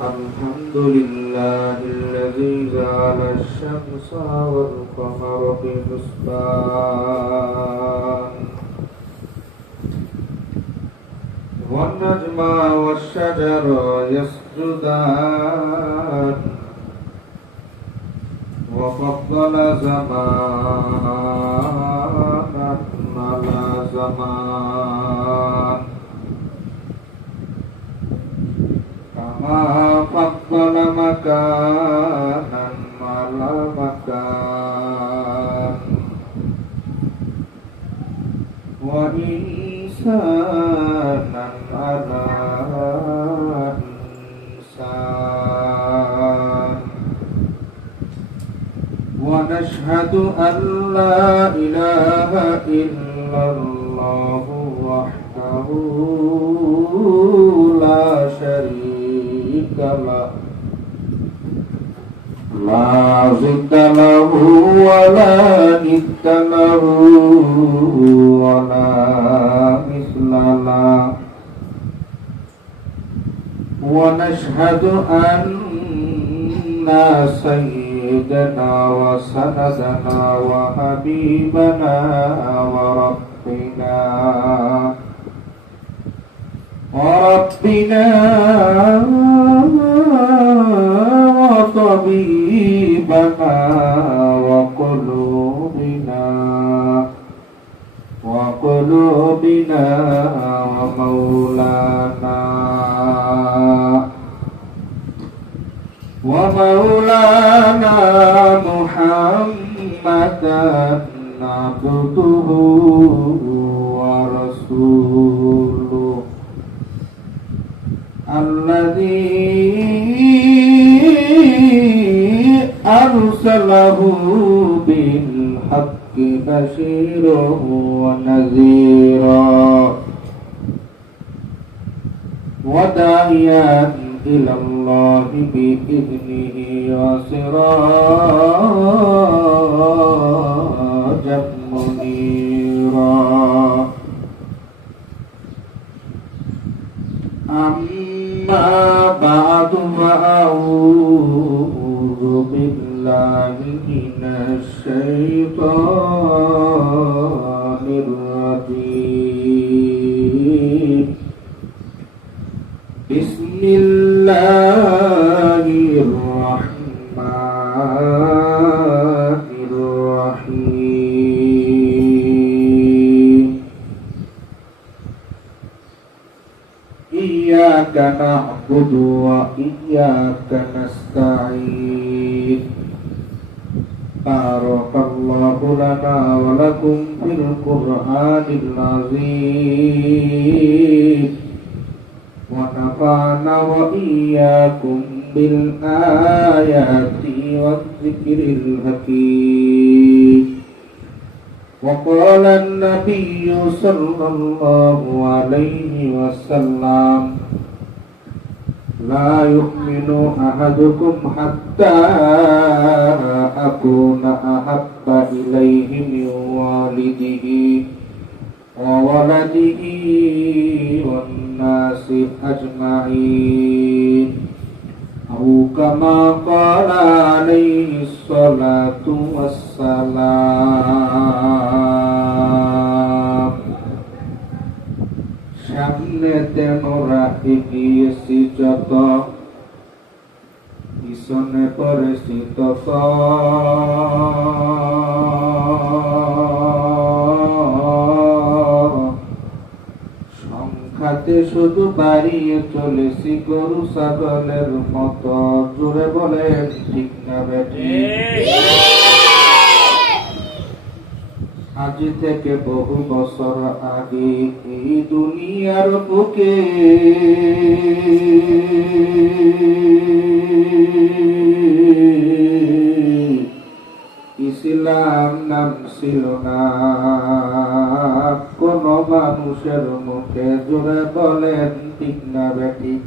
الحمد لله الذي جعل الشمس والقمر بحسبان والنجم والشجر يسجدان وفضل زمانا على زمان كما فضل مكانا على مكان وإنسانا على إنسان ونشهد أن لا إله إلا الله وحده لا شريك له لا ضد له ولا ند له ولا مثل له ونشهد أن سيدنا وسندنا وحبيبنا وربنا وطبيبنا وقلوبنا ومولانا محمدا عبده ورسوله الذي أرسله بالحق بشيرا ونذيرا وداعيا إلى الله بإذنه وسراجا منيرا أما بعد فأعوذ بالله من الشيطان الرجيم بسم الله الرحمن الرحيم إياك نعبد وإياك نستعين بارك الله لنا ولكم في القرآن العظيم ونفعنا وإياكم بالآيات والذكر الحكيم وقال النبي صلى الله عليه وسلم لا يؤمن أحدكم حتى أكون أحب إليه من والده وولده والناس أجمعين أو كما قال عليه الصلاة والسلام সামনেতে মোরা এগিয়েছি যত পিছনে পড়েছি তত সংখ্যাতে শুধু বাড়িয়ে চলেছি গরু ছাগলের মতো জোরে বলেন ঠিক না বেঠিক আজ থেকে বহু বছর আগে এই দুনিয়ার বুকে ইসলাম নাম ছিল না কোন মানুষের মুখে জোরে বলেন ঠিক না বেঠিক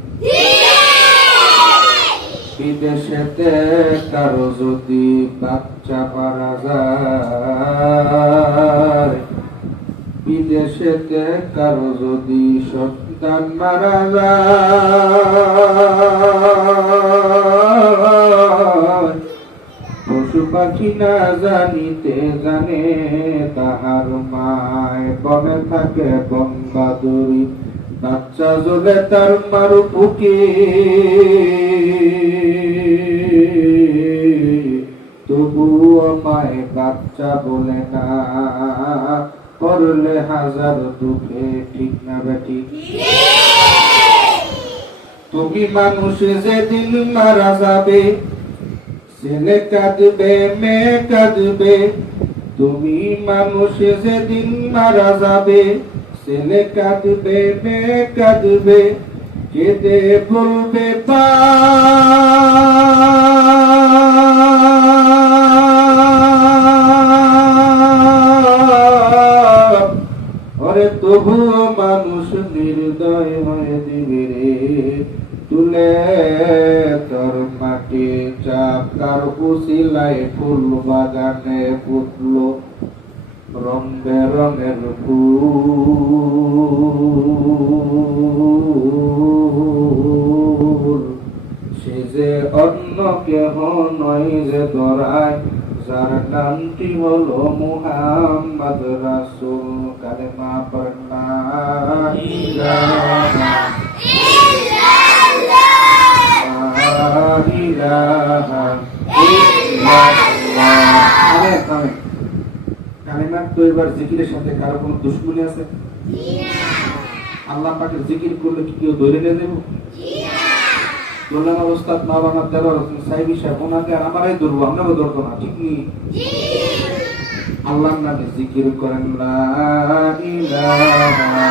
বিদেশেতে কারো যদি বাচ্চা মারা যায় বিদেশেতে কারো যদি সন্তান মারা যায় পাখি না জানিতে জানে তাহার মায় বনে থাকে বন বাদুরি বাচ্চা জলে তার মারু পুকে তবুও মায় বাচ্চা বলে না করলে হাজার দুঃখে ঠিক না বেটি তুমি মানুষ যেদিন মারা যাবে ছেলে কাঁদবে মেয়ে কাঁদবে তুমি মানুষ যেদিন মারা যাবে ছেলে কাঁদবে মেয়ে কাঁদবে কেঁদে বলবে ওরে তবুও মানুষ নির্দয় হয়ে দিবে রে তুলে তোর মাটি চাপ তার উসিলায় ফুল বাগানে ফুটলো রং বেরঙের ফুল সে যে অন্য কেহ নয় যে ধরায় যার নামটি হলো মুহাম্মদ রাসূল কালেমা পড়েন লা ইলাহা কালেমা তো এবার জিকিরের সাথে কারো কোনো দুশ্মনী আছে? আল্লাহ পাকের জিকির করলে কি কেউ ধরে নিয়ে দেব? বললাম অবস্থাত মাওলানা দেওয়ার সাহেব সাহেব ওনাকে আর আমারাই ধরবো, আমরাও ধরবো না, ঠিক নেই? আল্লাহর নামে জিকির করেন লা ইলাহা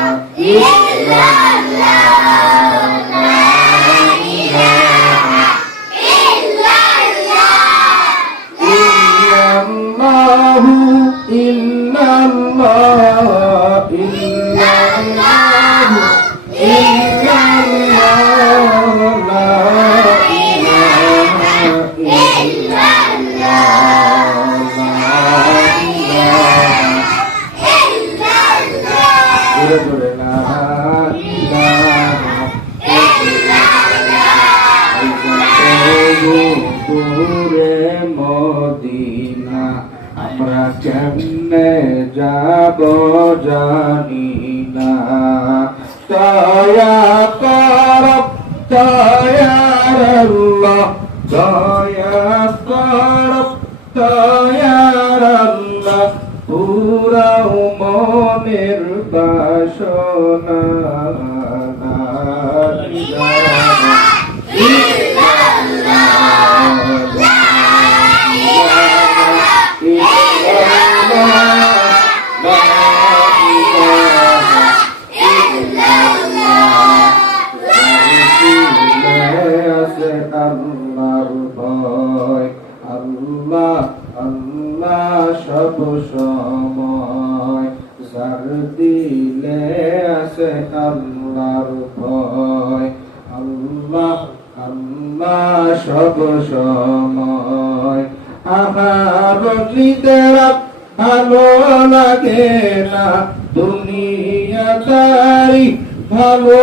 মদিনা আমরা কেমনে যাব জানি না দয়া কর দয়ার আল্লাহ দয়া কর দয়ার আল্লাহ পুরাও মনের বাসনা আল্লাহর ভয় আল্লাহ আল্লাহ সব সময় যার দিলে আছে আল্লাহর ভয় আল্লাহ আল্লাহ সব সময় আমার হৃদয় ভালো লাগে না দুনিয়াদারি ভালো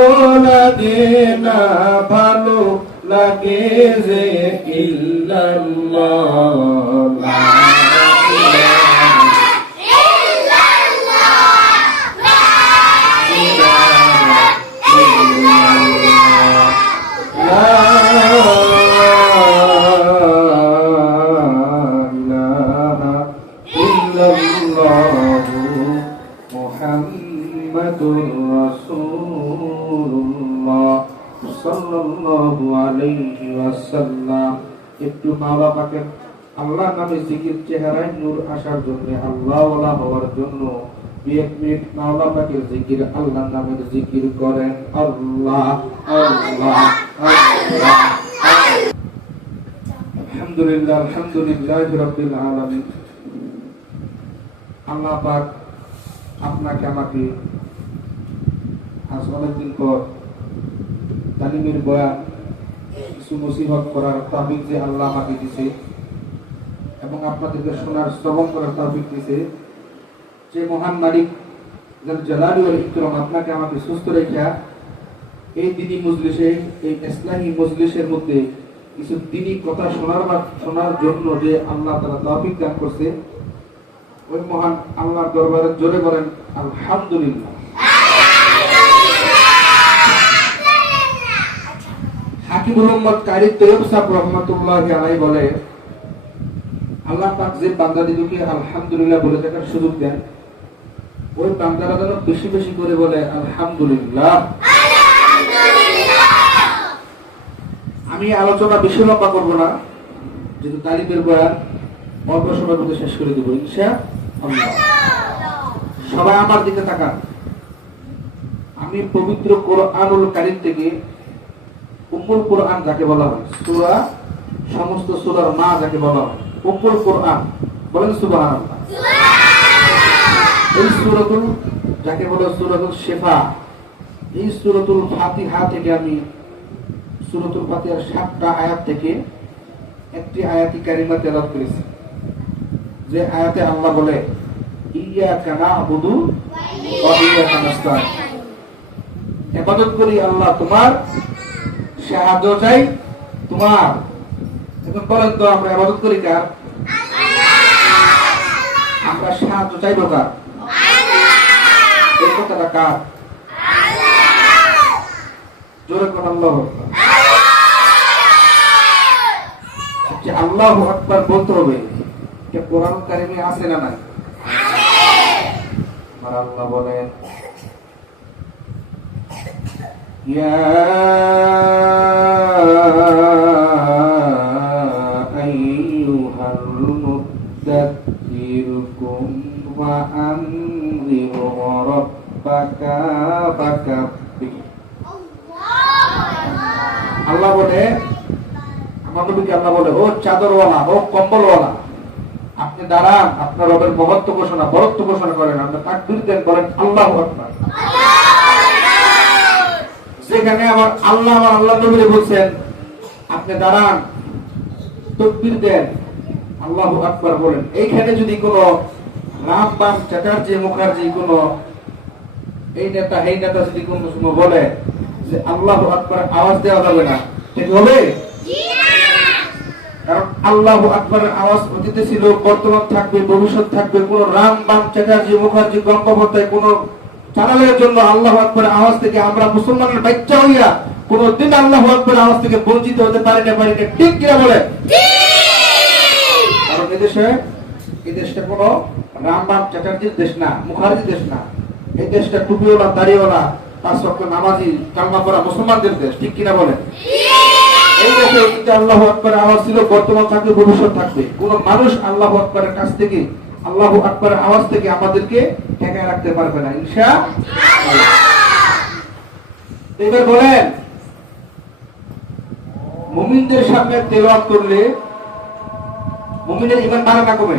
লাগে না ভালো লাগে যে ইল্লাল্লাহ মুহাম্মাদুর রাসূলুল্লাহ সাল্লাল্লাহু আলাইহি ওয়াসাল্লাম। একটু মাওলা পাকের আল্লাহ নামে জিকির চেহারায় নূর আসার জন্য আল্লাহ ওয়ালা হওয়ার জন্য এক মিনিট মাওলা পাকের জিকির আল্লাহ নামের জিকির করেন আল্লাহ আল্লাহ আল্লাহ আলহামদুলিল্লাহ আলহামদুলিল্লাহি রাব্বিল আলামিন। আল্লাহ পাক আপনাকে আমাকে আজ অনেকদিন পর তালিমের বয়ান কিছু নসিহত করার তৌফিক যে আল্লাহ আমাকে দিয়েছে এবং আপনাদেরকে শোনার শ্রবণ করার তৌফিক দিয়েছে, যে মহান মালিক যার জালালি ওয়াল ইকরাম আপনাকে আমাকে সুস্থ রেখা এই দিনী মজলিসে এই ইসলামী মজলিসের মধ্যে কিছু দিনই কথা শোনার জন্য যে আল্লাহ তাআলা তৌফিক দান করছে, ওই মহান আল্লাহর দরবারে জোরে বলেন আলহামদুলিল্লাহ। হাকিমুল উম্মত কারি তৈয়ব সাহেব রহমাতুল্লাহি আলাইহি বলে, আল্লাহ পাক যে বান্দাদিকে আলহামদুলিল্লাহ বলে থাকার সুযোগ দেন, ওই বান্দারা যেন বেশি বেশি করে বলে আলহামদুলিল্লাহ। আমি আলোচনা বেশি লম্বা করব না, যেহেতু তারিখের বয়ান অল্প সময়ের মধ্যে শেষ করে দেবো ইনশাআল্লাহ। সবাই আমার দিকে তাকান। আমি পবিত্র কোরআনুল কারীম থেকে উম্মুল কোরআন যাকে বলা হয়, সূরা, সমস্ত সূরার মা যাকে বলা হয় উম্মুল কোরআন, বলেন সুবহানাল্লাহ। এই সূরাতুল যাকে বলা সূরাতুল শিফা, এই সূরাতুল ফাতিহা থেকে আমি সূরাতুল ফাতিহার 7টা আয়াত থেকে একটি আয়াতি কারিমা তেলাওয়াত করেছি, যে আয়াতে আল্লাহ বলে ইয়্যাকা না'বুদু ওয়া ইয়্যাকা নাস্তাঈন, ইবাদত করি আল্লাহ তোমার, সাহায্য চাই তোমার। এখন বলেন তো আমরা ইবাদত করি কার? আমরা সাহায্য চাইবো কার? এই কথাটা কার? জোরে কোন আল্লাহু আকবার। যে আল্লাহু আকবার বলতে হবে, এটা কোরআন কারিমে আছে না নাই? আর আল্লাহ বলেন ইয়া আইয়ুহাল মুদ্দাথির কুম ওয়া আনজির রাব্বাকা ফাকাব্বির। আল্লাহ বলে, আমার নবীকে আল্লাহ বলে, ও চাদরওয়ালা, ও কম্বলওয়ালা, আপনি দাঁড়ান, আপনার রবের মহত্ব ঘোষণা, বরত্ব ঘোষণা করেন, আপনি তাকবীর দেন, বলেন আল্লাহু আকবার। যেখানে আমার আল্লাহ নবীরে বলছেন আপনি দাঁড়ান, তাকবীর দেন, আল্লাহু আকবার বলেন। এইখানে যদি কোনো রাম বাম চ্যাটার্জি মুখার্জি কোনো এই নেতা যদি কোনো সময় বলে যে আল্লাহু আকবার আওয়াজ দেওয়া যাবে না, ঠিক হবে? কারণ আল্লাহু আকবারের আওয়াজ অতীতে ছিল, বর্তমান থাকবে, ভবিষ্যৎ থাকবে। কোন রাম বাম চ্যাটার্জি মুখার্জি গঙ্গোপাধ্যায় কোন চ্যানেলের জন্য আল্লাহু আকবারের আওয়াজ থেকে আমরা মুসলমানের বাচ্চা হইয়া কোনদিন আল্লাহু আকবারের আওয়াজ থেকে বঞ্চিত হতে পারি না। ঠিক কিনা বলে? কারণ এই দেশটা কোন রাম বাম চ্যাটার্জির দেশ না, মুখার্জি দেশ না। এই দেশটা টুপিওয়ালা, দাড়িওয়ালা, 5 ওয়াক্ত নামাজি, কালমা পড়া মুসলমানদের দেশ। ঠিক কিনা বলে? এই দেশে কিন্তু আল্লাহু আকবারের আওয়াজ ছিল, বর্তমান থাকবে, ভবিষ্যৎ থাকবে। কোন মানুষ আল্লাহু আকবারের কাছ থেকে, আল্লাহু আকবারের আওয়াজ থেকে আমাদেরকে ঠেকায় রাখতে পারবে না ইনশাআল্লাহ। এবার বলেন, মুমিনদের সামনে তেলাওয়াত করলে মুমিনের ঈমান বাড়ে না কমে?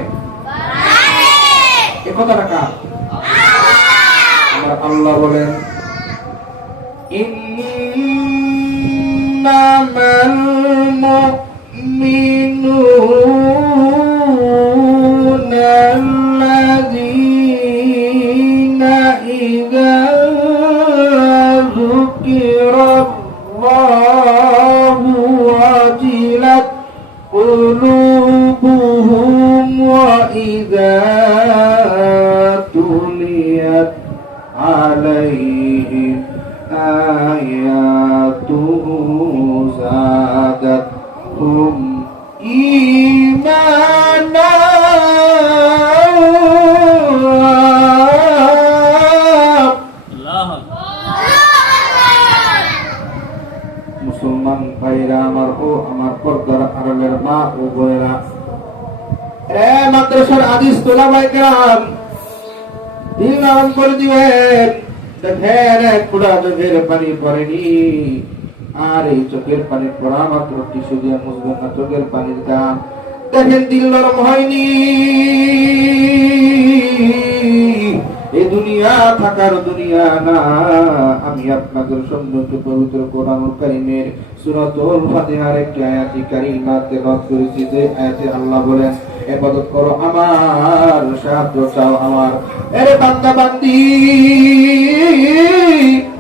এই কথাটা কার? আমার আল্লাহ বলেন ইন্নামাল মুমিনুনা আল্লাযীনা ইযা যুকিরাল্লাহু ওয়াজিলাত কুলুবুহুম ওয়া ইযা তুলিয়াত আলাইহিম আয়াতুহু যাদাতহুম ঈমানা। মুসলমান ভাইরা আমার, ও আমার পর্দার আড়ালের মা ও বোনেরা, মাদ্রাসার হাদিস তোলাবায়ে কেরাম, দিন আরাম করে দিবেন। দেখেন এক ফোঁটা চোখের পানি পড়েনি, আর এই চোখের পানি পড়া মাত্র টিস্যু দিয়ে মুছবেন না চোখের পানির দাম। দেখেন দিল নরম হয়নি। এই দুনিয়া থাকার দুনিয়া না। আমি আপনাদের সম্মুখে পবিত্র কোরআনুল কারীমের সূরাতুল ফাতিহার একটি আয়াতি কারিমা তেলাওয়াত করেছি, যে আয়াতে আল্লাহ বলেন ইবাদত করো আমার, সাহায্য চাও আমার। আরে বান্দা বান্দি,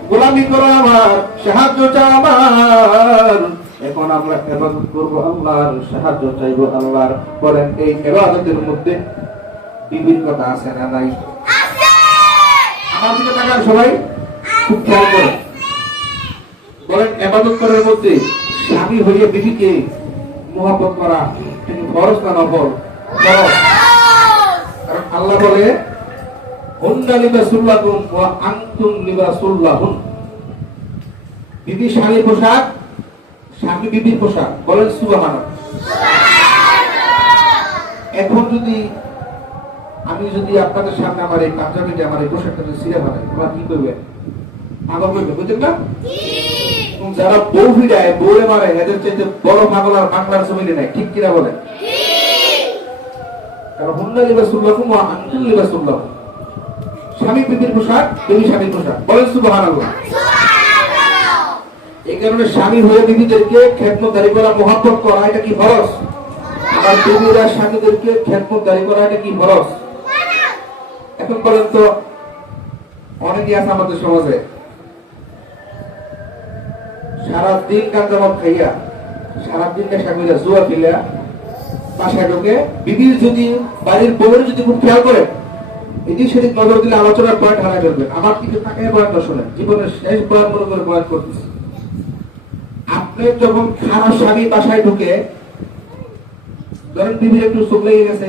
গোলামি করো আমার, সাহায্য চাও আমার। এখন আমরা ইবাদত করব, আল্লাহর সাহায্য চাইবো আল্লাহর। বলেন এই ইবাদতের মধ্যে বিবির কথা আছে না নাই? আছে। আমার দিকে তাকান সবাই, খুব খেয়াল করে বলেন, ইবাদত করার মধ্যে স্বামী হয়ে বিবিকে মহব্বত করা কিন্তু ফরজ না নফল? ফরজ। কারণ আল্লাহ বলে হুন্না লিবাসুল লাকুম ওয়া আনতুম লিবাসুল লাহুন। বিবি স্বামীর পোশাক, স্বামী বিবির পোশাক। বলেন সুবহানাল্লাহ। এখন যদি আমি আপনাদের সামনে আমার এই পাঞ্জাবিটা, আমার এই পোশাকটা ছিঁড়ে ফেলাই, তোমরা কি করবে? পাগল করবে, বুঝলেন না? যারা বউ ফিরায়, বউরে মারে, এদের চাইতে বড় পাগল আর বাংলার জমিনে নাই, ঠিক কিনা বলে? কারণ হুন্না লিবাসুল লাকুম ওয়া আনতুম লিবাসুল লাহুন। স্বামী বিবির পোশাক, বিবি স্বামীর পোশাক। বলেন সুবহানাল্লাহ। এই কারণে স্বামী হয়ে বিবিদেরকে খেদমতদারি করা, মহব্বত করা, এটা কি ফরজ? আর বিবিরা স্বামীদেরকে খেদমতদারি করা, এটা কি ফরজ? এখন বলেন তো, অনেকে আছে আমাদের সমাজে সারাদিন গাঁজা খাইয়া, সারাদিন নেশা কইরা, জুয়া খেলা বাসায় ঢোকে। বিবির যদি, বাড়ির বউয়ের যদি খুব খেয়াল করে, এদিক সেদিক নজর দিলে আলোচনার পয়েন্ট হারাই ফেলবেন। আমার দিকে তাকায় বয়ানটা শোনেন, জীবনের শেষ বয়ান মনে করে বয়ান করতেছি। আপনি যখন খারাপ স্বামী বাসায় ঢুকে, ধরেন বিবির একটু চোখ লেগে গেছে,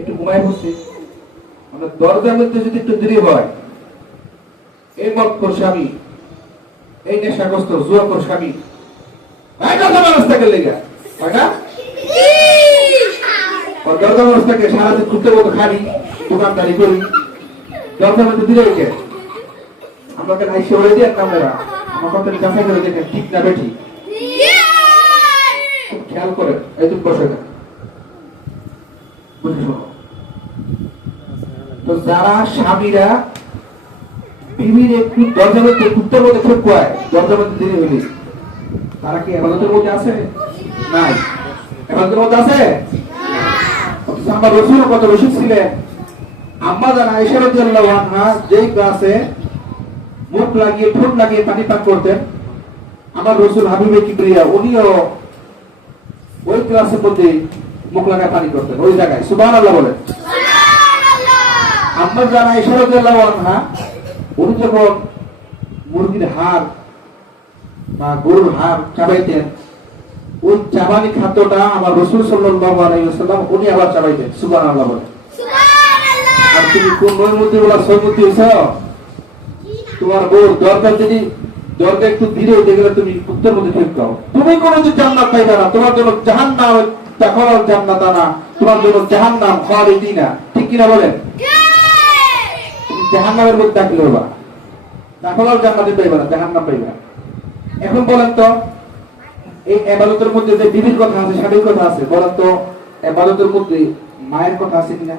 একটু ঘুমায় পড়ছে, মানে দরজার মধ্যে যদি একটু দেরি হয়, এই মক্কর স্বামী, এই নেশাগ্রস্ত জুয়াকর স্বামী, দরজা মানুষটাকে সারাদিন ঘুরতে বলতো, খালি দোকানদারি করি, দরজার মধ্যে দিলে ওকে আমাকে নাই সে বলে দিয়ে আপনারা আমার কথা যাচাই করে দেখেন ঠিক না বেঠি। খেয়াল করেন, এই তুমি বসে দেন, বুঝে শোনো। তো যারা স্বামীরা বিবির একটু দরজার মধ্যে কুত্তার মধ্যে ঠেকুয়ায়, দরজার মধ্যে দেরি হইলে, তারা কি ইবাদতের মধ্যে আছে? নাই। ইবাদতের মধ্যে আছে? আমার রাসূল কত রসিক ছিলেন। আম্মা জান আয়েশা রাদিয়াল্লাহু আনহা যেই গ্লাসে মুখ লাগিয়ে, ঠোঁট লাগিয়ে পানি পান করতেন, আমার রাসূল হাবিবে কিবরিয়া উনিও ওই গ্লাসের মধ্যে মুখ লাগায় পানি করতেন, ওই জায়গায়। সুবহানাল্লাহ বলেন। আম্মা জান আয়েশা রাদিয়াল্লাহু আনহা উনি যখন মুরগির হাড় বা গরুর হাড় চাবাইতেন, ওই চাবানি খাদ্যটা আমার রাসূল সাল্লাল্লাহু আলাইহি ওয়াসাল্লাম উনি আবার চাবাইতেন। সুবহানাল্লাহ বলেন। আর তুমি কোন নয় মধ্যে বলা সহমতি হইছো? তোমার বউ দরকার যদি দরকার একটু ধীরে হইতে গেলে তুমি কুত্তার মধ্যে ঠিক দাও, তুমি কোনো যে জান্নাত পাইবে না, তোমার জন্য জাহান্নাম তাকরাল জান্নাত না, তোমার জন্য জাহান্নাম খালিদিনা, ঠিক কিনা বলেন? তুমি জাহান্নামের মধ্যে দাখিল হবা, তাকরাল জান্নাতে পাইবে না, জাহান্নাম পাইবে না। এখন বলেন তো, এই ইবাদতের মধ্যে যে বিবির কথা আছে, স্বামীর কথা আছে, বলেন তো ইবাদতের মধ্যে মায়ের কথা আছে কিনা?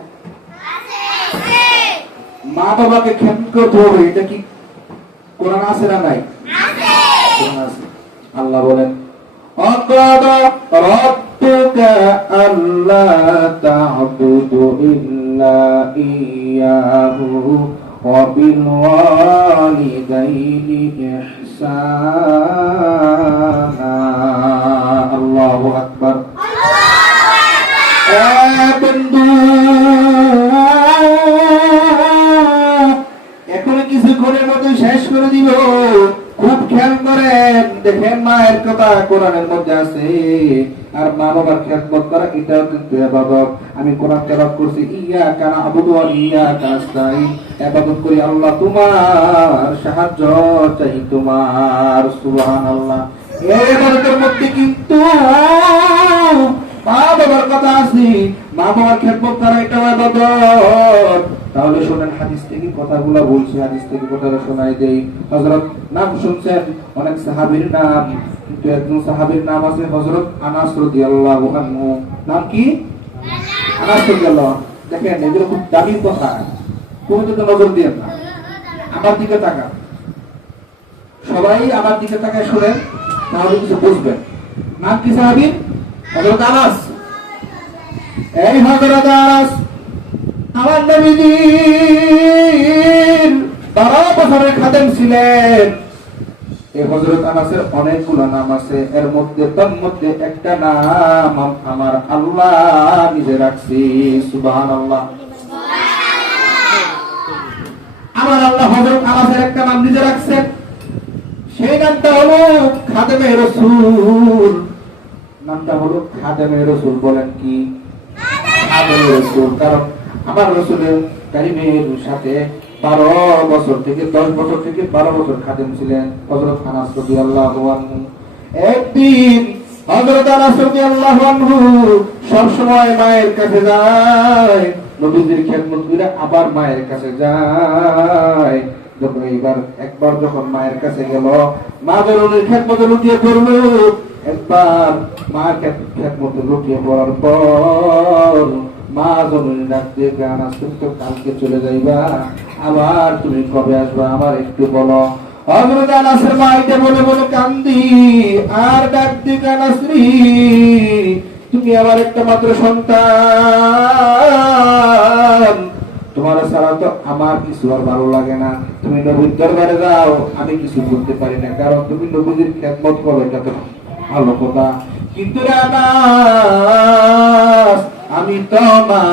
মা বাবাকে খেদমত করতে হবে, এটা কি কোরআন আছে না নাই? আছে। আল্লাহ বলেন আকাদা রাব্বুকা আল্লা তা'বুদু ইল্লা ইয়্যাহু ওয়া বিল ওয়ালিদাইনি ইহসানা। আল্লাহু আকবার। বন্ধু, এখন কিছুক্ষণের মধ্যে শেষ করে দিব, খুব খেয়াল করেন, দেখেন মায়ের কথা কোরআনের মধ্যে আছে। আর মা বাবার খেদমত করা এটাও কিন্তু ইবাদত। আমি কোরআন তেলাওয়াত করছি, ইয়াকা না'বুদু ওয়া ইয়াকা নাস্তাঈন, ইবাদত করি আল্লাহ, তোমার সাহায্য চাই তোমার। সুবহানাল্লাহ। এই ইবাদতের মধ্যে কিন্তু মা বাবার কথা আছে, মা বাবার খেদমত করা এটা ইবাদত। তাহলে শুনেন, হাদিস থেকে কথাগুলো বলছি, হাদিস থেকে কথাটা শোনাই দেই। হযরত নাম শুনছেন অনেক সাহাবীর নাম, কিন্তু একজন সাহাবীর নাম আছে হযরত আনাস রাদিয়াল্লাহু আনহু। নাম কি? আনাস রাদিয়াল্লাহু। দেখেন এগুলো খুব দামি কথা, কোন দিকে নজর দিয়েন না, আমার দিকে তাকান, সবাই আমার দিকে তাকায় শুনেন, তাহলে কিছু বুঝবেন। নাম কি সাহাবীর? হযরত আনাস। এই হযরত আনাস আমার নবীজির 12 বছরের খাদেম ছিলেন। এই হযরত আনাসের অনেকগুলো নাম আছে, এর মধ্যে তন্মধ্যে একটা নাম আমার আল্লাহ নিজে রাখছি। সুবহানাল্লাহ। আমার আল্লাহ হযরত আনাসের একটা নাম নিজে রাখছেন, সেই নামটা হলো খাদেমে রাসূল। নামটা হলো খাদেমে রাসূল। বলেন কি? খাদেমে রাসূল। কারণ আমার রাসূলের কারিমের সাথে 12 বছর থেকে 10 বছর থেকে 12 বছর খাদেম ছিলেন হযরত আনাস রাদিয়াল্লাহু আনহু। একদিন হযরত আনাস রাদিয়াল্লাহু আনহু সব সময় মায়ের কাছে যায়, নবীজির খেদমত করে আবার মায়ের কাছে যায়। যখন একবার যখন মায়ের কাছে গেল, মা বেরোনের খেদমতে লুটিয়ে পড়লো। একবার মার খেদমতে লুটিয়ে পড়ার পর মা জননী ডাক দিয়ে, আনাস তুমি তো কালকে চলে যাইবা, আবার তুমি কবে আসবা আমার একটু বলো। হযরত আনাসের মা এটা বলে বলে কান্দি আর ডাক দিয়ে, আনাস রে তুমি আমার একটা মাত্র সন্তান, তোমার ছাড়া তো আমার কিছু আর ভালো লাগে না, তুমি নবীর দরবারে যাও, আমি কিছু বলতে পারি না, কারণ তুমি নবীর খেদমত করো, এটা তো ভালো কথা। কিন্তু রে আনাস, আমি তো মা,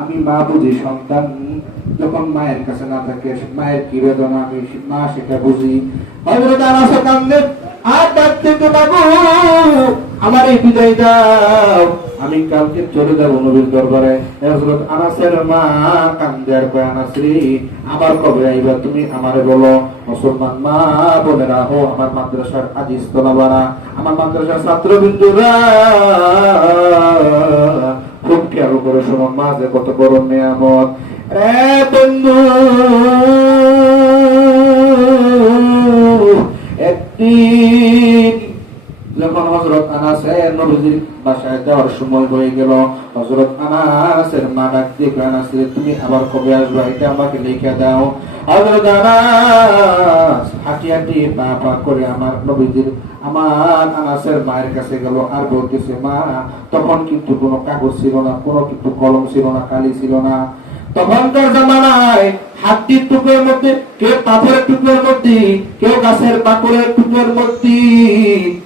আমি মা বুঝি, সন্তান যখন মায়ের কাছে না থাকে মায়ের কি বেদনা আমি মা সেটা বুঝি। হযরত আনাস কান্দে আর ডাকতে, তো বাবু আমার এই বিদায় দাও, আমি কালকে চলে যাব নবীর দরবারে। হযরত আনাসের মা কান্দে আর কয়, আনাস রে আবার কবে আইবা তুমি আমারে বলো। মুসলমান মা বলে রাখো, আমার মাদ্রাসার হাদিস তোলাবারা, আমার মাদ্রাসার ছাত্রবৃন্দরা খুব খেয়াল করে শোনো, মা যে কত বড় নিয়ামত। রে বন্ধু, একদিন যখন হযরত আনাসের নবীজির বাসায় যাওয়ার সময় হয়ে গেল, হযরত আনাসের মা ডাক দিয়ে, আনাস রে তুমি আবার কবে আসবা, এটা আমাকে লিখে দাও। হযরত আনাস হাঁটি হাঁটি পা পা করে আমার নবীজির আমার আনাসের মায়ের কাছে গেল আর বলতেছে, মা তখন কিন্তু কোনো কাগজ ছিল না, কোনো কিন্তু কলম ছিল না, কালি ছিল না। তখনকার জামানায় হাতির টুকরোর মধ্যে, কেউ পাথরের টুকরোর মধ্যে, কেউ গাছের পাকড়ের টুকরোর মধ্যে,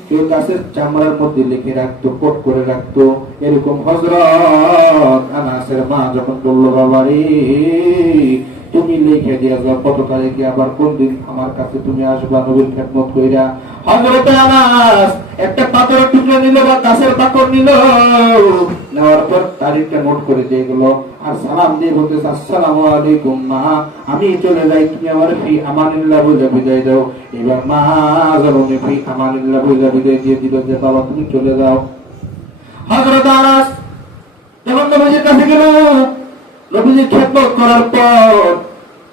কেউ গাছের চামড়ার মধ্যে লিখে রাখতো, কোট করে রাখতো। এরকম হযরত আনাসের মা যখন বলল, বাবা রে তুমি লিখে দিয়ে যাও কত তারিখে আবার কোন দিন আমার কাছে তুমি আসবা নবীর খেদমত কইরা। হযরত আনাস একটা পাথরের টুকরো নিল বা গাছের পাকড় নিল, নেওয়ার পর তারিখটা নোট করে দিয়ে গেল আর সালাম দিয়ে বলতেছে, আসসালামু আলাইকুম মা, আমি চলে যাই, তুমি আমার ফি আমানিল্লাহ বলে বিদায় দাও। এবার মা জননী ফি আমানিল্লাহ বলে বিদায় দিয়ে দিল যে বাবা তুমি চলে যাও। হযরত আনাস যখন নবীজির কাছে গেল, নবীজির খেদমত করার পর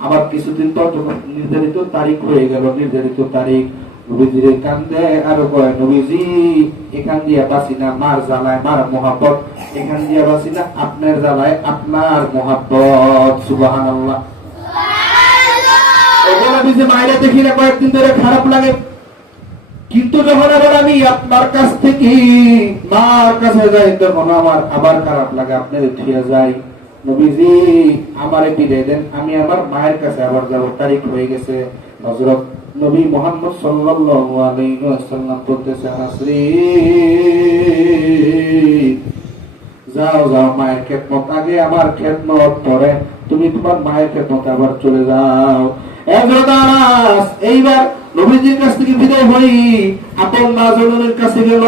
আবার কিছুদিন পর যখন নির্ধারিত তারিখ হয়ে গেল, নির্ধারিত তারিখ, নবীজির কান্দে আর কয়, নবীজি এখান দিয়ে বাসি না মার জ্বালায় মার মোহাব্বত, এখান দিয়ে বাসি না আপনার জ্বালায় আপনার মোহাব্বত। সুবহানাল্লাহ। নবীজি মায়েরা দেখি না কয়েকদিন ধরে খারাপ লাগে, কিন্তু যখন আবার আমি আপনার কাছ থেকে মার কাছে যাই তখন আমার আবার খারাপ লাগে, আপনার উঠিয়া যাই। নবীজি আমারে বিদায় দেন, আমি আমার মায়ের কাছে আবার যাব, তারিখ হয়ে গেছে। হযরত নবী মুহাম্মদ সাল্লাল্লাহু আলাইহি ওয়াসাল্লাম বলতেছে, আনাস রে যাও যাও মায়ের খেদমত আগে, আমার খেদমত পরে, তুমি তোমার মায়ের খেদমত আবার চলে যাও। হযরত আনাস এইবার নবীজির কাছ থেকে বিদায় হই আপন মা জননীর কাছে গেল।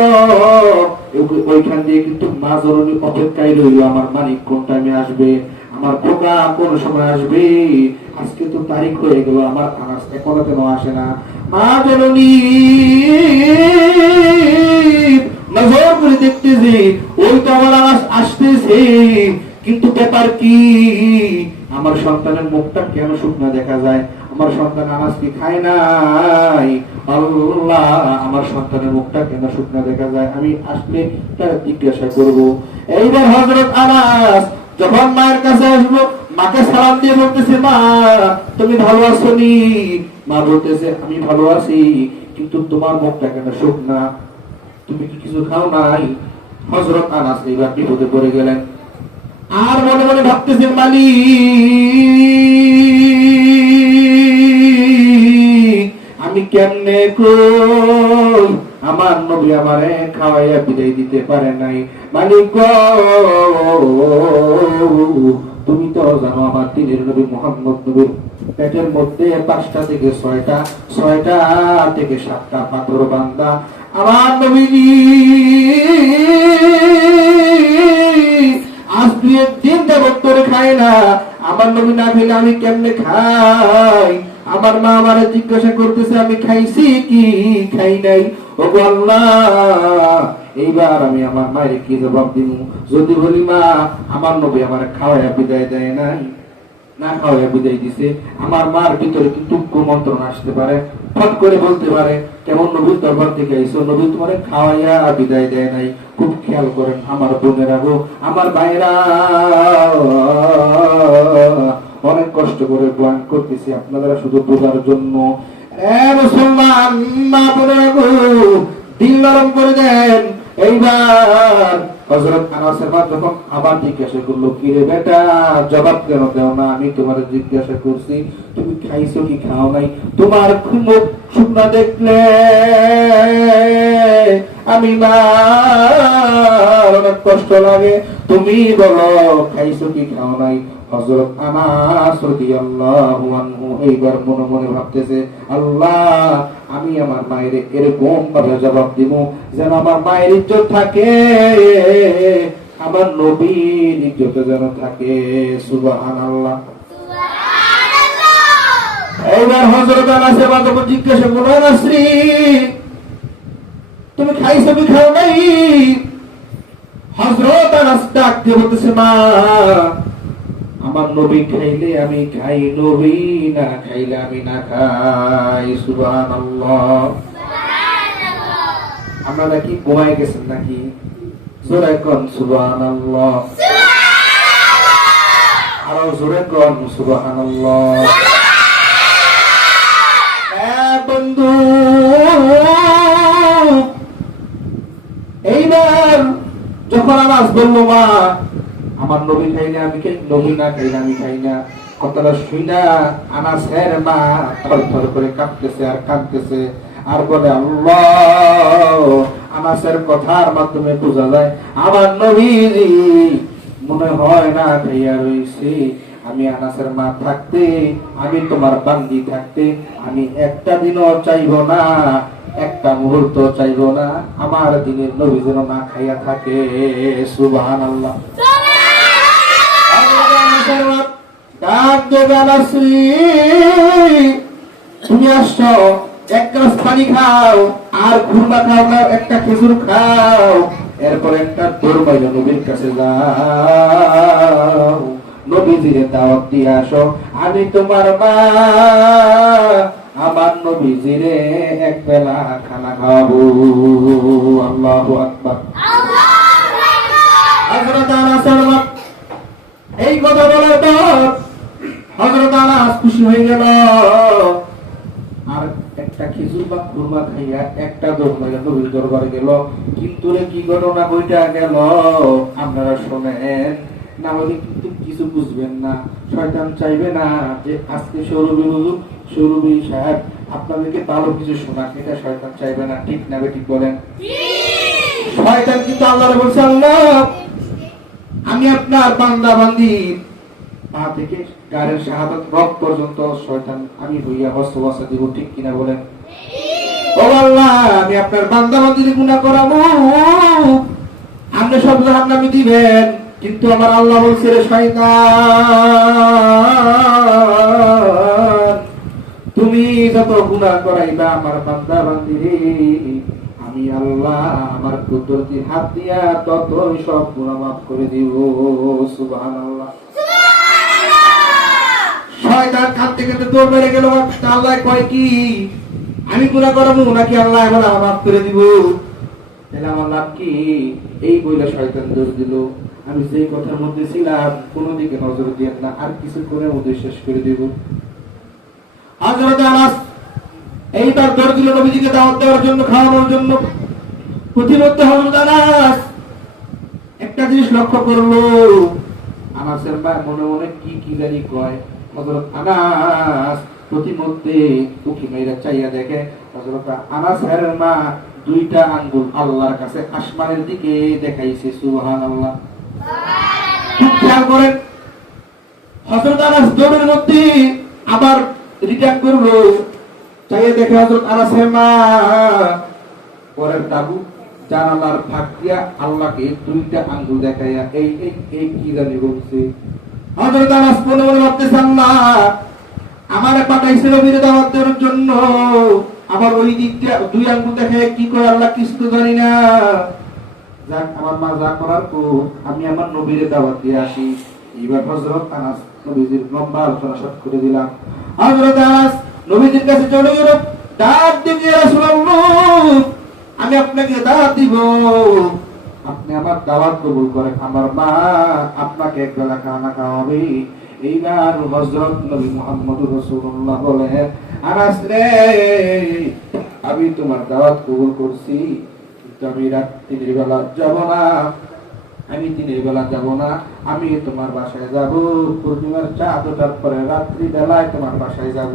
ওইখান দিয়ে কিন্তু মা জননী অপেক্ষায় রইল, আমার মালিক কোন টাইমে আসবে, আমার খোকা কোন সময় আসবে। আজকে তো তারিখ হয়ে গেল, আমার আনাস এখনো কেন আসে না। মা জননী নজর করে দেখতেছি, ওই তো আমার আনাস আসতেছে, কিন্তু ব্যাপার কি, আমার সন্তানের মুখটা কেন শুকনা দেখা যায়, আমার সন্তান আনাস কি খায় নাই, আল্লাহ আমার সন্তানের মুখটা কেন শুকনা দেখা যায়, আমি আসলে তার জিজ্ঞাসা করব। এইবার হযরত আনাস যখন মায়ের কাছে আসবো, মাকে সালাম দিয়ে বলতেছে, মা তুমি ভালো আছো নি? মা বলতেছে, আমি ভালো আছি, কিন্তু তোমার মুখটা কেন শুকনা, তুমি কি কিছু খাও নাই? হযরত আনাস এইবার বিপদে পড়ে গেলেন আর মনে মনে ভাবতেছেন, মালিক আমি কেমনে কই আমার নবী আমারে খাওয়াইয়া বিদায় দিতে পারে নাই। মালিক গো, তুমি তো জানো আমার দিনের নবী মুহাম্মদ নবীর পেটের মধ্যে 5টা থেকে 6টা 6টা থেকে 7টা পাথর বান্দা। আমার নবীজি আজ 2 দিন যাবত করে খায় না। আমার নবী না খাইলে আমি কেমনে খাই? আমার মা আমারে জিজ্ঞাসা করতেছে আমি খাইছি কি খাই নাই। ও আল্লাহ, এইবার আমি আমার মায়ের কি জবাব দিব? যদি বলি মা আমার নবী আমার খাওয়াইয়া বিদায় দেয় নাই, না খাওয়াইয়া বিদায় দিছে, আমার মার ভিতরে কিন্তু কুমন্ত্রণ আসতে পারে, ফট করে বলতে পারে কেমন নবীর দরবার থেকে আইছো, নবী তোমারে খাওয়াইয়া বিদায় দেয় নাই। খুব খেয়াল করেন আমার বোনেরা গো, আমার ভাইরা, অনেক কষ্ট করে বয়ান করতেছি আপনারা শুধু বোঝার জন্য। মুসলমান মা বোনেরা গো, দিল নরম করে দেন। এইবার হযরত আনাসের মা যখন আবার জিজ্ঞাসা করলো, কি রে বেটা জবাব কেন দেও না? আমি তোমার জিজ্ঞাসা করছি তুমি খাইছো কি খাও নাই? তোমার মুখ শুকনা দেখলে আমি মা অনেক কষ্ট লাগে। তুমি বলো খাইছো কি খাও নাই? হযরত আনাস রাদিয়াল্লাহু আনহু এইবার মনে মনে ভাবতেছে, আল্লাহ আমি আমার মায়ের এরকম ভাবে জবাব দিব যেন আমার মায়ের ইজ্জত থাকে, আমার নবীর ইজ্জত যেন থাকে। সুবহানাল্লাহ। এইবার হযরত আনাস যখন জিজ্ঞাসা করলো, আনাস রে তুমি খাইছো কি খাও নাই? হযরত আনাস ডাক দিয়ে বলতেছে, মা আমার নবী খাইলে আমি খাই, নবী না খাইলে আমি না খাই। সুবহানাল্লাহ। আপনারা কি ঘুমায় গেছেন নাকি? জোরে কোন সুবহানাল্লাহ। আরো জোরে কোন সুবহানাল্লাহ। বন্ধু, এইবার যখন আওয়াজ বললো মা আমার নবী খাই না আমি খাই, নবী না খাই না আমি খাই না, কথাটা শুইনা আনাসের মা থরথর করে কাঁপতেছে আর কাঁদতেছে আর বলে, আল্লাহ আনাসের কথার মাধ্যমে বোঝা যায় আমার নবী মনে হয় না খাইয়া রইছে। আমি আনাসের মা থাকতে, আমি তোমার বান্দি থাকতে আমি একটা দিনও চাইব না, একটা মুহূর্ত চাইব না আমার দিনের নবী যেন না খাইয়া থাকে। সুবহানাল্লাহ। তুমি আসছো, এক গ্লাস পানি খাও আর খুরমা খাও না, একটা খেজুর খাও, এরপর একটা দরবাইল নবীর কাছে যাও, নবীজিরে দাওয়াত দিয়ে আসো, আমি তোমার মা আমার নবীজিরে এক বেলা খানা খাওয়াবো। আল্লাহু আকবার। হযরত আনাস এই কথা বলার পর হযরত আনাস খুশি হয়ে গেল আর একটা খেজুর বা খুরমা খাইয়া একটা নবীর দরবারে গেল। কিন্তু রে কি ঘটনা বইটা গেল আপনারা শোনেন না হলে কিন্তু কিছু বুঝবেন না। শয়তান চাইবে না যে আজকে সৌরভী সাহেব আপনাদেরকে ভালো কিছু শোনাক, এটা শয়তান চাইবে না। ঠিক না ঠিক বলেন? শয়তান কিন্তু আল্লাহরে বলছে, আল্লাহ আমি আপনার বান্দা বান্দি পা থেকে গায়ের শাহাদাত রব পর্যন্ত শয়তান আমি হইয়া হস্তবাসা দিব। ঠিক কিনা বলেন? ও আল্লাহ আমি আপনার বান্দা বান্দির গুনাহ করাবো, আপনি সব জাহান্নামে দিবেন। কিন্তু আমার আল্লাহ বলছে, রে শয়তান তুমি যত গুনাহ করাইবা আমার বান্দা বান্দিরে আমি আল্লাহ আমার কুদরতি হাত দিয়া ততই সব গুনাহ মাফ করে দিব। সুবহানাল্লাহ। শয়তান কাঁদতে কাঁদতে দৌড় মেরে গেল। আল্লাহ কয় কি আমি গুনাহ করাবো নাকি আল্লাহ এবার মাফ করে দিব? তাহলে আমার লাভ কি? এই বইলা শয়তান দৌড় দিল। আমি যেই কথার মধ্যে ছিলাম কোনো দিকে নজর দিয়ে না, আর কিছু করে মধ্যে শেষ করে দিব। হযরত আনাস এইবার দৌড় দিল নবীজিকে দাওয়াত দেওয়ার জন্য, খাওয়ানোর জন্য। প্রতিমধ্যে হযরত আনাস একটা জিনিস লক্ষ্য করলো, আনাসের মা মনে মনে কি কি জানি কয়। হযরত আনাস প্রতিমধ্যে উঠি মেয়েরা চাইয়া দেখে হযরত আনাসের মা দুইটা আঙ্গুল আল্লাহর কাছে আসমানের দিকে দেখাইছে। সুবহানাল্লাহ। খুব খেয়াল করেন, হযরত আনাস দৌড়ের মধ্যে আবার রিটার্ন করলো, চাইয়া দেখে হযরত আনাসের মা পরের তাবু জানালার ফাঁক দিয়া আল্লাহকে দুইটা আঙ্গুল দেখাইয়া এই এই এই কি জানি বলছে। হযরত আনাস মনে মনে ভাবতেছে, আল্লাহ আমারে পাঠাইছে নবীর দাওয়াত দেওয়ার জন্য, আবার ওই দিকটা দুই আঙ্গুল দেখে কি করে আল্লাহ কিছু তো জানি না। যাক, আমার মা যা করার তো আমি আমার নবীর দাওয়াত দিয়ে আসি। এবার হযরত আনাস নবীজির লম্বা আলোচনা শর্ট করে দিলাম। হযরত আনাস নবীজির কাছে চলে গেল, ডাক দিয়ে রাসূলুল্লাহ আমি আপনাকে দাওয়াত দিব, আপনি আমার দাওয়াত কবুল করেন, আমার মা আপনাকে একবেলা খানা খাওয়াবে। এইবার হযরত নবী মুহাম্মদুর রাসূলুল্লাহ বলেন, আনাস রে আমি তোমার দাওয়াত কবুল করছি, কিন্তু আমি রাত্রির বেলা যাব না, আমি দিনের বেলা যাব না, আমি তোমার বাসায় যাব পূর্ণিমার চাঁদ ওঠার পরে রাত্রি বেলায় তোমার বাসায় যাব।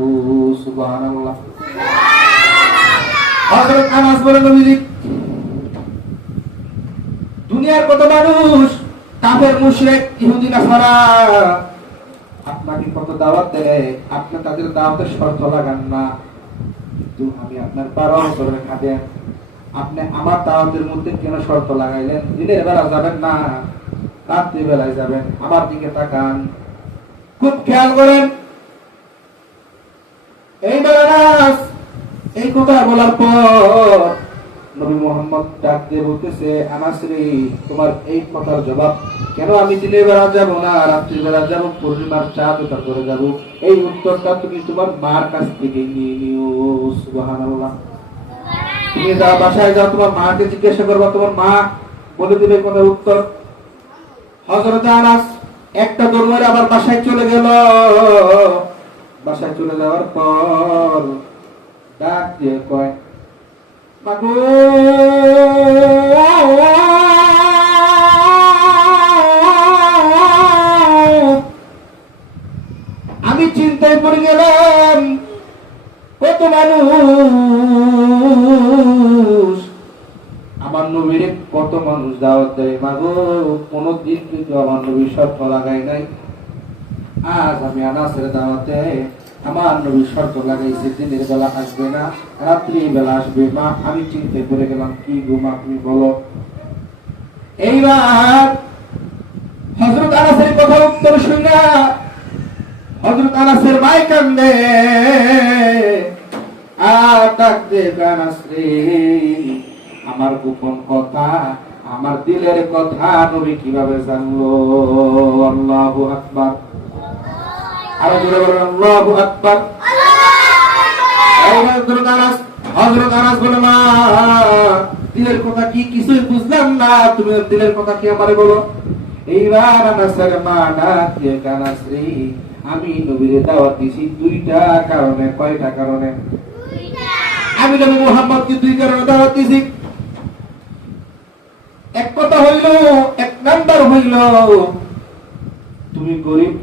সুবহানাল্লাহ। হযরত আনাস বলেন, নবীজি দুনিয়ার কত মানুষ কাফের মুশরিক ইহুদি নাসারা আপনাকে কত দাওয়াত দেয়, আপনি তাদের দাওয়াতের শর্ত লাগান না, কিন্তু আমি আপনার 12 বছরের খাদেম, আপনি আমার দাওয়াতের মধ্যে কেন শর্ত লাগাইলেন? দিনের বেলা যাবেন না, রাত্রি বেলায় যাবেন, আমার দিকে তাকান। খুব খেয়াল করেন, এইবার আনাস এই কথা বলার পর নবী মুহাম্মদ ডাক দিয়ে বলতেছে, আনাস রে তোমার এই কথার জবাব, কেন আমি দিনের বেলা যাব না রাত্রি বেলা যাব, পূর্ণিমার চাঁদ ওঠার পরে যাব, এই উত্তরটা তুমি তোমার মার কাছ থেকে নিয়ে নিও। সুবহানাল্লাহ। তুমি যা বাসায় যাও, তোমার মাকে জিজ্ঞাসা করবা, তোমার মা বলে দিবে কোন উত্তর। হযরত আনাস একটা দৌড় মারে আবার বাসায় চলে গেল। বাসায় চলে যাওয়ার পর ডাক দিয়ে কয়, মাগো আমি চিন্তায় পড়ে গেলাম, কত মানুষ আমার নবীর, কত মানুষ দাওয়াত দেয়, মাগো কোনদিন কিন্তু আমার নবীর শর্ত লাগাই নাই, আজ আমি আনাসের দাওয়াতে আমার নবীর শর্ত লাগাইছে, দিনের বেলা আসবে না রাত্রি বেলা আসবে। মা আমি চিন্তায় পড়ে গেলাম, কি গো মা তুমি বলো। এইবার হযরত আনাসের কথা উত্তর শুনা হযরত আনাসের মাই কান্দে, আর ডাক দে, আনাস রে আমার গোপন কথা, আমার দিলের কথা নবী কিভাবে জানলো? আল্লাহু আকবার। আরো জোরে বলেন আল্লাহু আকবার। হযরত আনাস বলে, মা দিলের কথা কি কিছুই বুঝলাম না, তুমি দিলের কথা কি আমারে বলো। এইবার আনাসের মা ডাক দিয়ে, আনাস রে আমি নবীর দাওয়াত দিছি দুইটা কারণে। কয়টা কারণে? আমি নবী মুহাম্মদকে দুই কারণে দাওয়াত দিছি। এক কথা হইল, এক নাম্বার হইল, তুমি গরিব,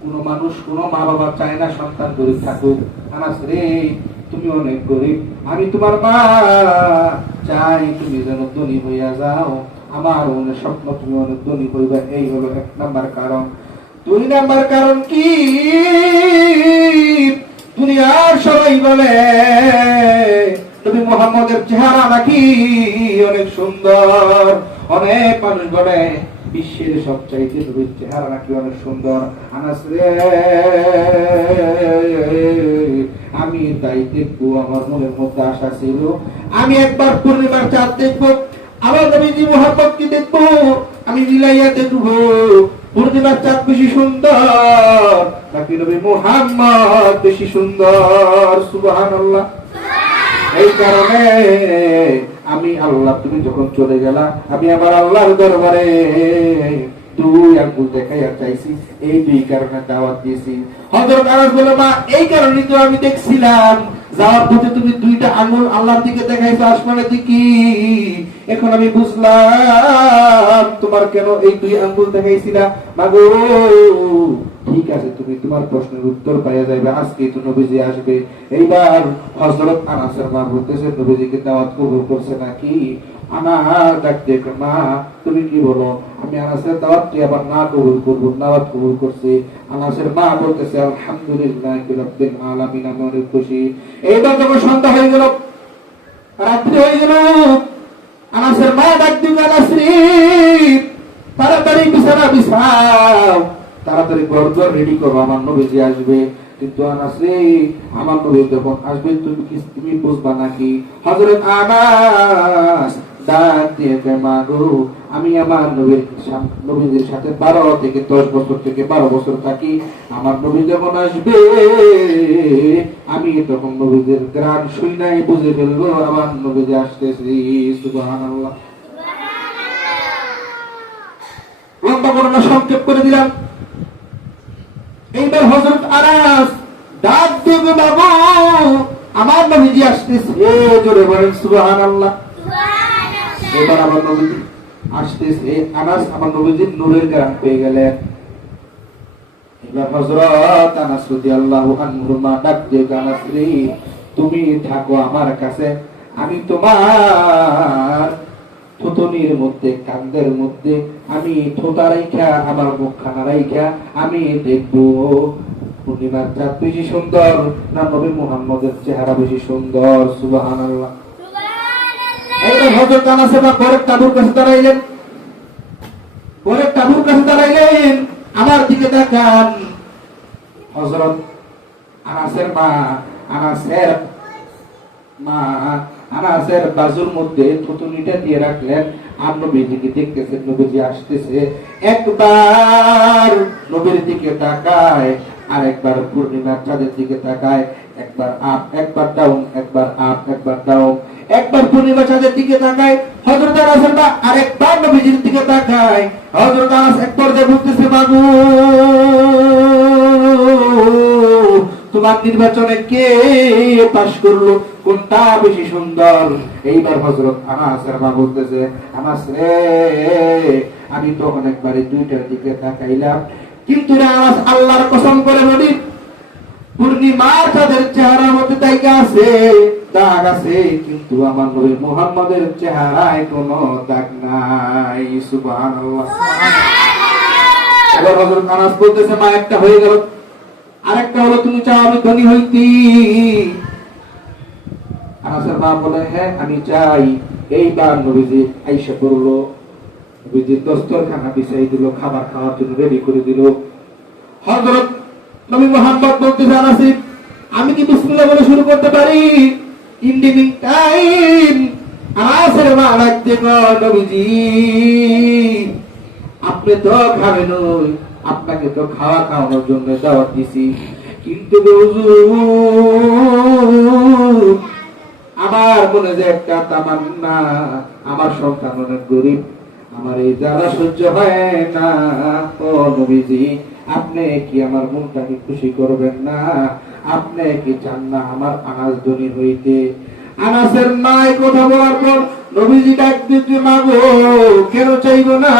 কোন মানুষ কোন মা বাবা চায় না সন্তান গরিব থাকুক। আনাস রে তুমি অনেক গরিব, আমি তোমার মা চাই তুমি যেন ধনী হইয়া যাও, আমার অনেক স্বপ্ন তুমি অনেক ধনী হইবা। এই হলো এক নাম্বার কারণ। দুই নাম্বার কারণ কি? দুনিয়ার সবাই বলে নবী মুহাম্মদের চেহারা নাকি অনেক সুন্দর, অনেক মানুষ বলে বিশ্বের সবচাইতে নবীর চেহারা নাকি অনেক সুন্দর। আনাস রে আমি তাই দেখবো, আমার মনের মধ্যে আশা ছিল আমি একবার পূর্ণিমার চাঁদ দেখবো, আবার নবীজি মুহাম্মদকে দেখবো, আমি মিলাইয়া দেখবো পূর্ণিমার চাঁদ বেশি সুন্দর নাকি নবী মুহাম্মদ বেশি সুন্দর। সুবহানাল্লাহ। এই কারণে আমি আল্লাহ, তুমি যখন চলে গেলা, আমি আমার আল্লাহর দরবারে দুই আঙ্গুল দেখাইয়া চাইছি, এই দুই কারণে দাওয়াত দিয়েছি। হযরত আনাস বলে, মা এই কারণে তো আমি দেখছিলাম যাওয়ার পথে তুমি দুইটা আঙ্গুল আল্লাহর দিকে দেখাইছো, আসমানের দিকে, এখন আমি বুঝলাম তোমার কেন এই দুই আঙ্গুল দেখাইছিলা। মাগো ঠিক আছে, তুমি তোমার প্রশ্নের উত্তর পাইয়া যাবে, আজকে তো নবীজি আসবে। এইবার হযরত আনাসের মা বলতেছে, নবীজিকে দাওয়াত কবুল করছে নাকি? আনাস ডাক দিয়ে, মা তুমি কি বলো, আমি আনাসের দাওয়াত কি আবার না কবুল করব? দাওয়াত কবুল করছে। আনাসের মা বলতেছে, আলহামদুলিল্লাহি রাব্বিল আলামিন, আমি অনেক খুশি। এইবার যখন সন্ধ্যা হয়ে গেল, রাত্রি হয়ে গেল, আনাসের মা ডাক দিয়ে, আনাসরি তাড়াতাড়ি বিছানা বিছাও, তাড়াতাড়ি ঘর দুয়ার রেডি করো, আমার নবীজি আসবে। কিন্তু আনাস রে, আমার নবী যখন আসবে তুমি বুঝবা নাকি? হযরত আনাস ডাক দিয়ে মা গো, আমি আমার নবীজির সাথে 12 থেকে 10 বছর থেকে 12 বছর থাকি। আমার নবী যখন আসবে আমি তখন নবীজির গান শুই নাই বুঝে ফেলবো আমার নবীজি আসতেছি। সুবহানাল্লাহ। লম্বা বর্ণনা সংক্ষেপ করে দিলাম। এইবার হযরত আনাস ডাক দিয়ে বাবু, আমার নবীজি আসতেছে, জোরে বলেন সুবহানাল্লাহ। এবার আমার নবীজি আসতেছে। আনাস আমার নবীজির নূরের গান পেয়ে গেলেন। এবার হযরত আনাস রাদিয়াল্লাহু আনহু মা ডাক দিয়ে, আনাস রে তুমি থাকো আমার কাছে, আমি তোমার থুতনির মধ্যে কান্দের মধ্যে আমি থোতা রাইখা, আমার মুখখানা রাইখা আমি দেখবো পূর্ণিমার চাঁদ বেশি সুন্দর না নবী মুহাম্মদের চেহারা বেশি সুন্দর। সুবহানাল্লাহ। এইবার হযরত আনাস ঘরের তাঁবুর কাছে দাঁড়াইলেন। ঘরের তাঁবুর কাছে দাঁড়াইলেন, আমার দিকে তাকান। হযরত আনাসের মা, আনাসের বাজুর মধ্যে থুতুনিটা দিয়ে রাখলেন, আর নবীজিকে দেখতেছেন, নবীজি আসতেছে। একবার নবীর দিকে তাকায়, আর একবার পূর্ণিমার চাঁদের দিকে তাকায়, একবার আপ একবার ডাউন, একবার আপ একবার ডাউন, একবার পূর্ণিমা চাঁদের দিকে তাকায় হযরত আনাসের মা, আর একবার নবীজির দিকে তাকায়। হযরত আনাস একবার যে বলতেছে, বাবু তোমার নির্বাচনে কে পাশ করলো, কোনটা বেশি সুন্দর? এইবার হযরত আনাসের মা বলতেছে, আনাস রে আমি তো অনেকবারই দুইটার দিকে তাকাইলাম, কিন্তু আনাস আল্লাহর কসম করে বলি, পূর্ণিমার চাঁদের চেহারার মধ্যে দাগ আছে, দাগ আছে, কিন্তু আমার নবী মুহাম্মদের চেহারায় কোনো দাগ নাই। সুবহানাল্লাহ। এবার হযরত আনাস বলতেছে, মা একটা হয়ে গেল, আরেকটা হলো তুমি চাও আমি ধনী হইতি? আনাসের মা বলে, হ্যাঁ আমি চাই। এইবার নবীজি আয়েশা করলো, নবীজি দস্তরখানা বিছাই দিল, খাবার খাওয়ার জন্য রেডি করে দিল। হযরত নবী মুহাম্মদ বলতেছে, আনাস আমি কি বিসমিল্লাহ বলে শুরু করতে পারি? ইন দি মিন টাইম আনাসের মা ডাকতে, নবীজি আপনি তো খাবেন, আপনাকে তো খাওয়া খাওয়ানোর জন্য দাওয়াত দিছি, কিন্তু আমার মনে যে একটা তামান্না, আমার সন্তান অনেক গরিব, আমার এই জ্বালা সহ্য হয় না। ও নবীজি আপনি কি আমার মনটাকে খুশি করবেন না? আপনি কি চান না আমার আনাস ধনী হইতে? আনাসের মাই কথা বলার পর নবীজি ডাক দিতে, মাগো কেন চাইব না?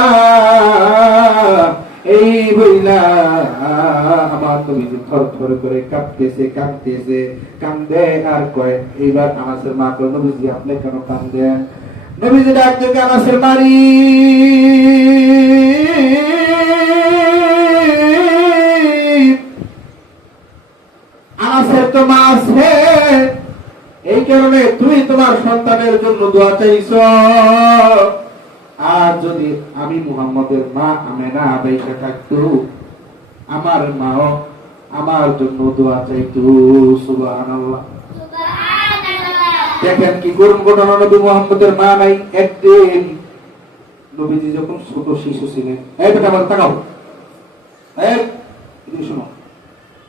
এই বইলা আমার নবীজি থরথর করে কাঁপতেছে, কান্দে আর কয়। এইবার আনাসের মা কয়, নবীজি আপনি কেন কান্দেন? নবীজি ডাক দিয়ে, আনাসের মারি আনাসের তো মা আছে, এই কারণে তুমি তোমার সন্তানের জন্য দোয়া চাইছ। আর যদি আমি মুহাম্মদের মা আমেনা বেঁচে থাকতো, আমার মাও আমার জন্য দোয়া চাইতো। সুবহানাল্লাহ। দেখেন কি করুন ঘটনা, নবী মুহাম্মদের মা নাই। একদিন নবীজি যখন ছোট শিশু ছিলেন, এই বেটা আমার তাকাও, এই শোনো,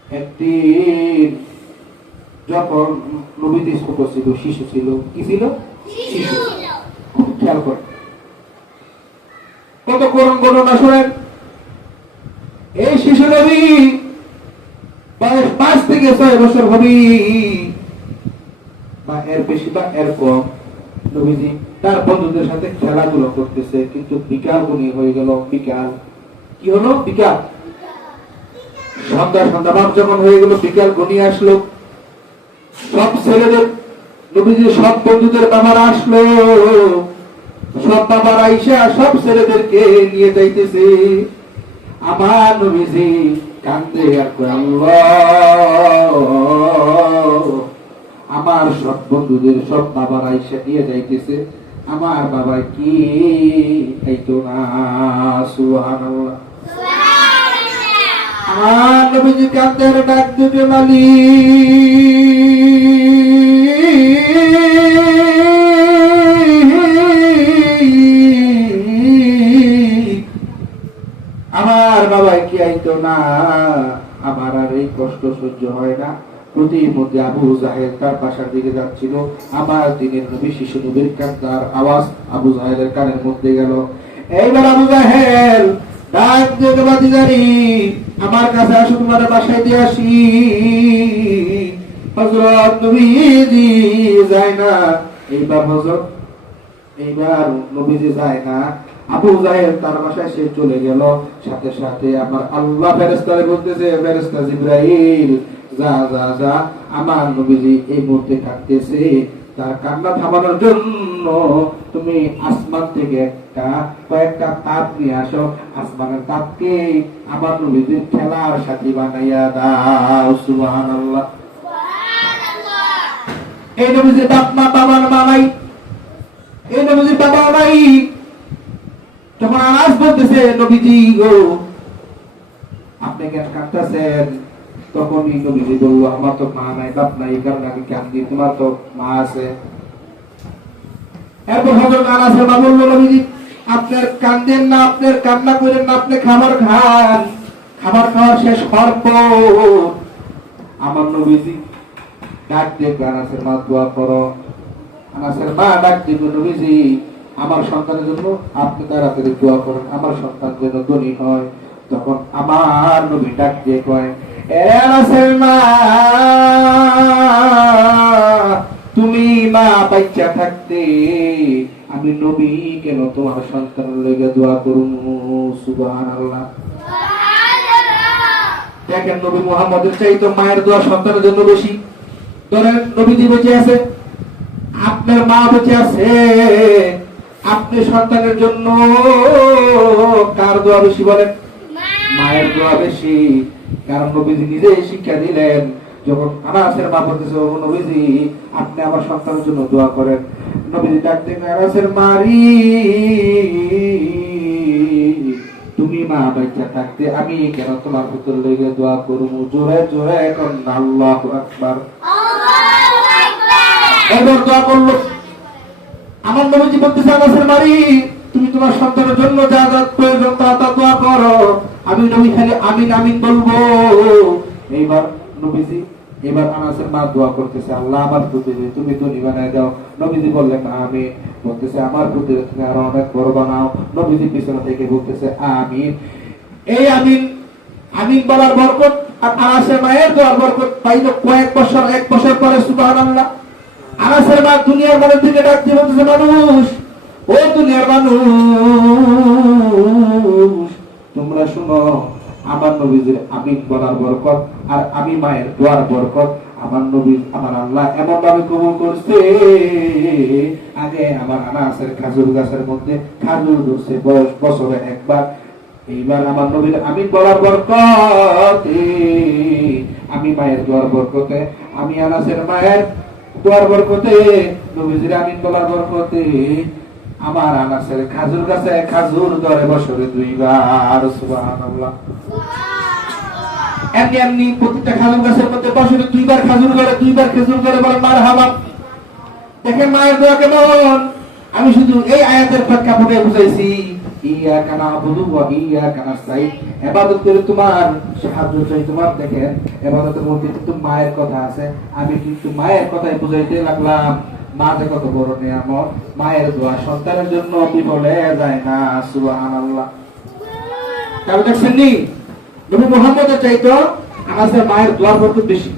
একদিন যখন নবীজি ছোট ছিল, শিশু ছিল, কি ছিল? শিশু। খুব খেয়াল করে কত করুন ঘটনা শোনেন। এই শিশু নবী বয়স 5 থেকে 6 বছর হবে, বা এর বেশি বা এর কম। নবীজি তার বন্ধুদের সাথে খেলাধুলা করতেছে, কিন্তু বিকাল হয়ে গেল। বিকাল কি হলো? বিকাল সন্ধ্যা সন্ধ্যা ভাব যখন হয়ে গেল, বিকাল ঘনিয়ে আসলো, সব ছেলেদের নবীজির সব বন্ধুদের বাবারা আসলো, সব বাবারা আইসা সব ছেলেদেরকে নিয়ে যাইতেছে। আমার নবীজি কান্দে আর কয়, আল্লাহ, আমার সব বন্ধুদের সব বাবারা আইসা নিয়ে যাইতেছে, আমার বাবা কি খাইতো না। সুবহানাল্লাহ। আমার নবীজি কান্দে আর ডাক দিতে মালি, আমার বাবা কি আইতো না, আমার আর এই কষ্ট সহ্য হয় না। প্রতিমধ্যে আবু জাহেল তার বাসার দিকে যাচ্ছিল, আমার দিনের নবী শিশু নবীর কান্নার আওয়াজ আবু জাহেলের কানের মধ্যে গেল। এইবার আবু জাহেল ডাক দিয়ে বাদিদারি, আমার কাছে আসো, তোমার বাসায় দিয়ে আসি। হযরত নবীজি যায় না। এইবার নবীজি যায় না। আবু জাহেল তার বাসায় সে চলে গেল। সাথে সাথে আমার আল্লাহ ফেরেশতারে বলতেছে, ফেরেশতা জিবরাইল, যা যা যা, আমার নবীজি এই মুহূর্তে কাঁদতেছে, তার কান্না থামানোর জন্য তুমি আসমান থেকে কয়েকটা তাপ নিয়ে আসো, আসমানের তাপকে আমার নবীজির খেলার সাথী বানাইয়া দাও। সুবহানাল্লাহ। এই নবীজির বাপ মা, বাবার মা নাই, এই নবীজির বাবা নাই। তখন আওয়াজ বলতেছে, নবীজি গো, আপনি কেন কাঁদতেছেন? তখন নবীজি বলল, আমার তো মা নাই, বাপ নাই, কারণ আমি কান্দি, তোমার তো মা আছে। এরপর হযরত আনাসের মা বলল, নবীজি আপনার কান্দেন না, আপনার কান্না করেন না, আপনি খাবার খান, খাবার খাওয়ার শেষ হওয়ার পর আমার নবীজি ডাক দিয়ে আনাসের মা দোয়া করো। আনাসের মা ডাক দিয়ে, নবীজি আমার সন্তানের জন্য আপনি তাড়াতাড়ি দোয়া করেন, আমার সন্তান যেন ধনী হয়। তখন আমার নবী ডাক দিয়ে কয়, আনাসের মা, তুমি মা বাচ্চা থাকতে আমি নবী কেন তোমার সন্তানের লেগে দোয়া করুন। সুবহানাল্লাহ। দেখেন, নবী মুহাম্মদের চাইতে মায়ের দোয়া সন্তানের জন্য বেশি। ধরেন নবীজি বেঁচে আছে, আপনার মা বেঁচে আছে, আপনি সন্তানের জন্য কার দোয়া বেশি বলেন? মায়ের দোয়া বেশি। কারণ নবীজি নিজে শিক্ষা দিলেন, যখন আনাসের মা বলতেছে, ও নবীজি আপনি আমার সন্তানের জন্য দোয়া করেন। নবীজি ডাকতেন, আনাসের মারি, তুমি মা বাচ্চা থাকতে আমি কেন তোমার ভিতর লেগে দোয়া করবো? জোরে জোরে এখন আল্লাহু আকবার। এবার দোয়া করলো। আমার নবীজি বলতেছে, আনাসের মারি, তুমি তোমার সন্তানের জন্য যা যা প্রয়োজন তা তা দোয়া করো, আমি নবী খালি আমিন আমিন বলবো। এইবার নবীজি, এবার আনাসের মা দোয়া করতেছে, আল্লাহ আমার পুত্রকে তুমি ধনী বানায় দাও। নবীজি বললেন আমিন। বলতেছে, আমার পুত্রকে তুমি আরো অনেক বড় বানাও। নবীজি পিছনে থেকে বলতেছে আমিন। এই আমিন আমিন বলার বরকত আর আনাসের মায়ের দোয়ার বরকত পাইল কয়েক বছর, এক বছর পরে। সুবহানাল্লাহ। আনাসের মা দুনিয়ার মানুষ দিকে ডাক দিয়ে বলতেছে, মানুষ, ও দুনিয়ার মানুষ, তোমরা শুনো, আমার নবীজির আমিন বলার বরকত আর আমি মায়ের দোয়ার বরকত আমার নবী, আমার আল্লাহ এমন ভাবে কবুল করছে। আগে আমার আনাসের খাজুর গাছের মধ্যে খাজুর ধরছে বছরে একবার। এইবার আমার নবীর আমিন বলার বরকত, আমি মায়ের দোয়ার বরকতে, আমি আনাসের মায়ের দোয়ার বরকতে, নবীজির আমিন বলার বরকতে আমার আনাসের খাজুর গাছে খাজুর ধরে বছরে 2 বার। সুবহানাল্লাহ। এমনি এমনি প্রত্যেকটা খাজুর গাছের মধ্যে বছরে 2 বার খাজুর ধরে, 2 বার খেজুর ধরে, বলে মারহাবা। দেখেন মায়ের দোয়া কেমন। আমি শুধু এই আয়াতের প্রেক্ষাপটে বুঝাইছি, ইয়াকা না'বুদু ওয়া ইয়াকা নাস্তাইন, ইবাদত করে তোমার সাহায্য চাই তোমার। দেখেন ইবাদতের মধ্যে কিন্তু মায়ের কথা আছে। আমি কিন্তু মায়ের কথাই বুঝাইতে লাগলাম। মা যে কত বড় নিয়ামত, মায়ের দোয়া সন্তানের জন্য বিফলে যায় না। সুবহানাল্লাহ। তাহলে দেখছেন নি, নবী মুহাম্মদের চাইতো আনাসের মায়ের দোয়ার বরকত বেশি।